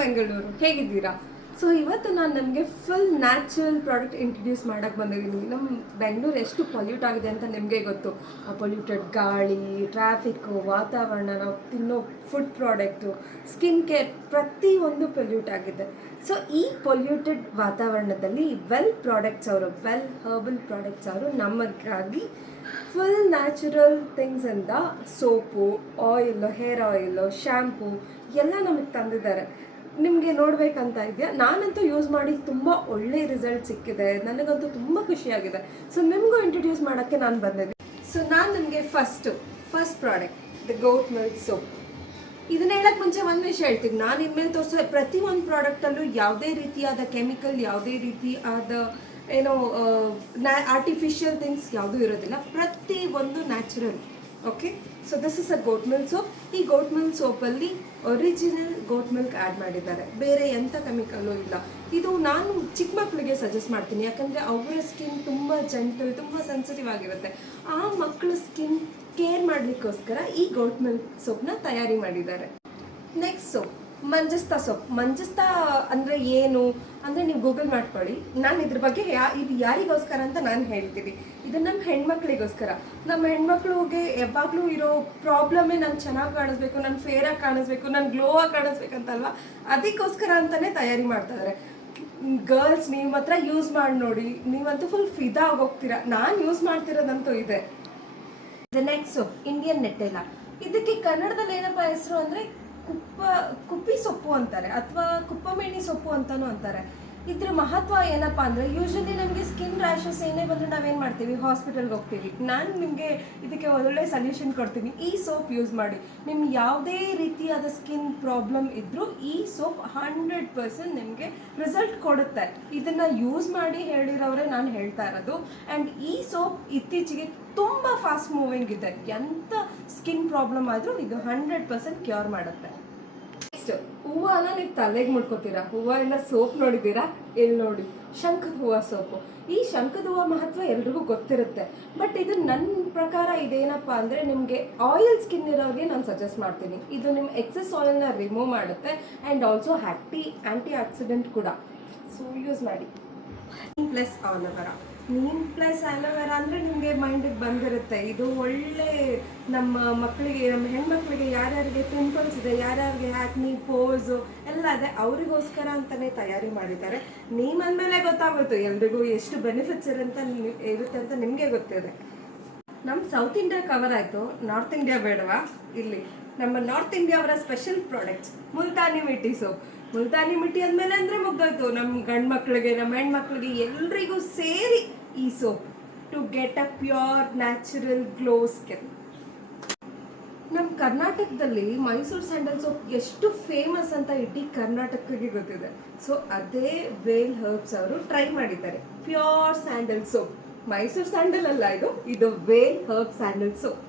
ಬೆಂಗಳೂರು, ಹೇಗಿದ್ದೀರಾ? ಸೊ ಇವತ್ತು ನಾನು ನಮಗೆ ಫುಲ್ ನ್ಯಾಚುರಲ್ ಪ್ರಾಡಕ್ಟ್ ಇಂಟ್ರಡ್ಯೂಸ್ ಮಾಡೋಕ್ಕೆ ಬಂದಿದ್ದೀನಿ. ನಮ್ಮ ಬೆಂಗಳೂರು ಎಷ್ಟು ಪೊಲ್ಯೂಟ್ ಆಗಿದೆ ಅಂತ ನಿಮಗೆ ಗೊತ್ತು. ಆ ಪೊಲ್ಯೂಟೆಡ್ ಗಾಳಿ, ಟ್ರಾಫಿಕ್ಕು, ವಾತಾವರಣ, ನಾವು ತಿನ್ನೋ ಫುಡ್ ಪ್ರಾಡಕ್ಟು, ಸ್ಕಿನ್ ಕೇರ್ ಪ್ರತಿಯೊಂದು ಪೊಲ್ಯೂಟ್ ಆಗಿದೆ. ಸೊ ಈ ಪೊಲ್ಯೂಟೆಡ್ ವಾತಾವರಣದಲ್ಲಿ ವೆಲ್ ಹರ್ಬಲ್ ಪ್ರಾಡಕ್ಟ್ಸ್ ಅವರು ನಮಗಾಗಿ ಫುಲ್ ನ್ಯಾಚುರಲ್ ಥಿಂಗ್ಸ್ ಅಂತ soap, oil, hair oil, shampoo ಎಲ್ಲ ನಮಗೆ ತಂದಿದ್ದಾರೆ. ನಿಮಗೆ ನೋಡಬೇಕಂತ ಇದೆಯಾ? ನಾನಂತೂ ಯೂಸ್ ಮಾಡಿ ತುಂಬ ಒಳ್ಳೆ ರಿಸಲ್ಟ್ ಸಿಕ್ಕಿದೆ, ನನಗಂತೂ ತುಂಬ ಖುಷಿಯಾಗಿದೆ. ಸೊ ನಿಮಗೂ ಇಂಟ್ರಡ್ಯೂಸ್ ಮಾಡೋಕ್ಕೆ ನಾನು ಬಂದಿದ್ದೆ. ಸೊ ನಾನು ನಿಮಗೆ first product the goat milk soap. ಇದನ್ನ ಹೇಳಕ್ಕೆ ಮುಂಚೆ ಒಂದು ವಿಷಯ ಹೇಳ್ತೀನಿ. ನಾನು ಇನ್ಮೇಲೆ ತೋರಿಸೋ ಪ್ರತಿಯೊಂದು ಪ್ರಾಡಕ್ಟಲ್ಲೂ ಯಾವುದೇ ರೀತಿಯಾದ ಕೆಮಿಕಲ್, ಯಾವುದೇ ರೀತಿಯಾದ ಆರ್ಟಿಫಿಷಿಯಲ್ ಥಿಂಗ್ಸ್ ಯಾವುದೂ ಇರೋದಿಲ್ಲ. ಪ್ರತಿ ಒಂದು natural. Okay, so this is a goat milk soap. ಈ ಗೋಟ್ ಮಿಲ್ಕ್ ಸೋಪಲ್ಲಿ ಒರಿಜಿನಲ್ ಗೋಟ್ ಮಿಲ್ಕ್ ಆ್ಯಡ್ ಮಾಡಿದ್ದಾರೆ, ಬೇರೆ ಎಂಥ ಕೆಮಿಕಲ್ಲು ಇಲ್ಲ. ಇದು ನಾನು ಚಿಕ್ಕ ಮಕ್ಕಳಿಗೆ ಸಜೆಸ್ಟ್ ಮಾಡ್ತೀನಿ, ಯಾಕಂದರೆ ಅವರ ಸ್ಕಿನ್ ತುಂಬ ಜೆಂಟಲ್, ತುಂಬ ಸೆನ್ಸಿಟಿವ್ ಆಗಿರುತ್ತೆ. ಆ ಮಕ್ಕಳ ಸ್ಕಿನ್ ಕೇರ್ ಮಾಡಲಿಕ್ಕೋಸ್ಕರ ಈ ಗೋಟ್ ಮಿಲ್ಕ್ ಸೋಪ್ನ ತಯಾರಿ ಮಾಡಿದ್ದಾರೆ. Next soap Manjistha soap. Manjistha ಅಂದರೆ ಏನು ಅಂದರೆ ನೀವು ಗೂಗಲ್ ಮಾಡ್ಕೊಳ್ಳಿ. ನಾನು ಇದ್ರ ಬಗ್ಗೆ ಇದು ಯಾರಿಗೋಸ್ಕರ ಅಂತ ನಾನು ಹೇಳ್ತೀನಿ. ಇದು ನಮ್ಮ ಹೆಣ್ಮಕ್ಳಿಗೋಸ್ಕರ. ನಮ್ಮ ಹೆಣ್ಮಕ್ಳಿಗೆ ಯಾವಾಗಲೂ ಇರೋ ಪ್ರಾಬ್ಲಮ್ಮೇ ನಾನು ಚೆನ್ನಾಗಿ ಕಾಣಿಸ್ಬೇಕು, ನಾನು ಫೇರಾಗಿ ಕಾಣಿಸ್ಬೇಕು, ನಾನು ಗ್ಲೋ ಆಗಿ ಕಾಣಿಸ್ಬೇಕಂತಲ್ವ, ಅದಕ್ಕೋಸ್ಕರ ಅಂತಲೇ ತಯಾರಿ ಮಾಡ್ತಾಯಿದ್ದಾರೆ. ಗರ್ಲ್ಸ್ ನೀವು ಮಾತ್ರ ಯೂಸ್ ಮಾಡಿ ನೋಡಿ, ನೀವಂತೂ ಫುಲ್ ಫಿದಾ ಆಗೋಗ್ತೀರಾ. ನಾನು ಯೂಸ್ ಮಾಡ್ತಿರೋದಂತೂ ಇದೆ. ದ ನೆಕ್ಸ್ಟ್ ಸೋಪ್ ಇಂಡಿಯನ್ ನೆಟ್ಟೆಲ್ಲ. ಇದಕ್ಕೆ ಕನ್ನಡದಲ್ಲಿ ಏನಪ್ಪ ಹೆಸರು ಅಂದರೆ ಕುಪ್ಪಿ ಸೊಪ್ಪು ಅಂತಾರೆ, ಅಥವಾ ಕುಪ್ಪಮೇಣಿ ಸೊಪ್ಪು ಅಂತಲೂ ಅಂತಾರೆ. ಇದ್ರ ಮಹತ್ವ ಏನಪ್ಪ ಅಂದರೆ, ಯೂಶ್ವಲಿ ನಮಗೆ ಸ್ಕಿನ್ ರ್ಯಾಷಸ್ ಏನೇ ಬಂದರೆ ನಾವೇನು ಮಾಡ್ತೀವಿ, ಹಾಸ್ಪಿಟಲ್ಗೆ ಹೋಗ್ತೀವಿ. ನಾನು ನಿಮಗೆ ಇದಕ್ಕೆ ಒಳ್ಳೆ ಸೊಲ್ಯೂಷನ್ ಕೊಡ್ತೀನಿ. ಈ ಸೋಪ್ ಯೂಸ್ ಮಾಡಿ. ನಿಮ್ಗೆ ಯಾವುದೇ ರೀತಿಯಾದ ಸ್ಕಿನ್ ಪ್ರಾಬ್ಲಮ್ ಇದ್ದರೂ ಈ ಸೋಪ್ 100% ನಿಮಗೆ ರಿಸಲ್ಟ್ ಕೊಡುತ್ತೆ. ಇದನ್ನು ಯೂಸ್ ಮಾಡಿ ಹೇಳಿರೋರೆ ನಾನು ಹೇಳ್ತಾ ಇರೋದು. ಆ್ಯಂಡ್ ಈ ಸೋಪ್ ಇತ್ತೀಚೆಗೆ ತುಂಬ ಫಾಸ್ಟ್ ಮೂವಿಂಗ್ ಇದೆ. ಎಂಥ ಸ್ಕಿನ್ ಪ್ರಾಬ್ಲಮ್ ಆದರೂ ಇದು 100% ಕ್ಯೂರ್ ಮಾಡುತ್ತೆ. ನೆಕ್ಸ್ಟ್ ಹೂವನ ನೀವು ತಲೆಗೆ ಮುಡ್ಕೋತೀರಾ. ಹೂವು ಇಲ್ಲ ಸೋಪ್ ನೋಡಿದ್ದೀರಾ? ಇಲ್ಲಿ ನೋಡಿ, ಶಂಖದ ಹೂವು ಸೋಪು. ಈ ಶಂಖದ ಹೂವು ಮಹತ್ವ ಎಲ್ರಿಗೂ ಗೊತ್ತಿರುತ್ತೆ. ಬಟ್ ಇದು ನನ್ನ ಪ್ರಕಾರ ಇದೇನಪ್ಪ ಅಂದರೆ, ನಿಮಗೆ ಆಯಿಲ್ ಸ್ಕಿನ್ ಇರೋರಿಗೆ ನಾನು ಸಜೆಸ್ಟ್ ಮಾಡ್ತೀನಿ. ಇದು ನಿಮ್ಮ ಎಕ್ಸೆಸ್ ಆಯಿಲ್ನ ರಿಮೂವ್ ಮಾಡುತ್ತೆ ಆ್ಯಂಡ್ ಆಲ್ಸೋ ಆ್ಯಂಟಿ ಆಕ್ಸಿಡೆಂಟ್ ಕೂಡ. ಸೊ ಯೂಸ್ ಮಾಡಿ. Plus aloe vera. Neem plus aloe vera ಅಂದರೆ ನಿಮಗೆ ಮೈಂಡಿಗೆ ಬಂದಿರುತ್ತೆ. ಇದು ಒಳ್ಳೆ ನಮ್ಮ ಮಕ್ಕಳಿಗೆ, ನಮ್ಮ ಹೆಣ್ಮಕ್ಳಿಗೆ ಯಾರ್ಯಾರಿಗೆ ಪಿಂಪಲ್ಸ್ ಇದೆ, ಯಾರ್ಯಾರಿಗೆ ಆ್ಯಕ್ನಿ, ಪೋರ್ಸು ಎಲ್ಲ ಇದೆ, ಅವರಿಗೋಸ್ಕರ ಅಂತಲೇ ತಯಾರಿ ಮಾಡಿದ್ದಾರೆ. ನೀಮ್ ಅಂದಮೇಲೆ ಗೊತ್ತಾಗುತ್ತೆ ಎಲ್ರಿಗೂ ಎಷ್ಟು ಬೆನಿಫಿಟ್ಸ್ ಇರುತ್ತೆ ಅಂತ ನಿಮಗೆ ಗೊತ್ತಿದೆ. ನಮ್ಮ ಸೌತ್ ಇಂಡಿಯಾ ಕವರ್ ಆಯಿತು, ನಾರ್ತ್ ಇಂಡಿಯಾ ಬೇಡವಾ? ಇಲ್ಲಿ ನಮ್ಮ ನಾರ್ತ್ ಇಂಡಿಯಾ ಅವರ special products Multani mitti soap. Multani mitti ಅಂದಮೇಲೆ ಅಂದರೆ ಮುಗ್ದೋಯ್ತು. ನಮ್ಮ ಗಂಡು ಮಕ್ಕಳಿಗೆ, ನಮ್ಮ ಹೆಣ್ಮಕ್ಳಿಗೆ ಎಲ್ರಿಗೂ ಸೇರಿ ಈ soap to get a pure natural glow skin. ನಮ್ಮ ಕರ್ನಾಟಕದಲ್ಲಿ ಮೈಸೂರು ಸ್ಯಾಂಡಲ್ ಸೋಪ್ ಎಷ್ಟು ಫೇಮಸ್ ಅಂತ ಇಡೀ ಕರ್ನಾಟಕಕ್ಕೆ ಗೊತ್ತಿದೆ. ಸೊ ಅದೇ ವೇಲ್ ಹರ್ಬ್ಸ್ ಅವರು ಟ್ರೈ ಮಾಡಿದ್ದಾರೆ pure sandal soap. Mysuru sandal ಅಲ್ಲ ಇದು ವೇಲ್ ಹರ್ಬ್ ಸ್ಯಾಂಡಲ್ ಸೋಪ್.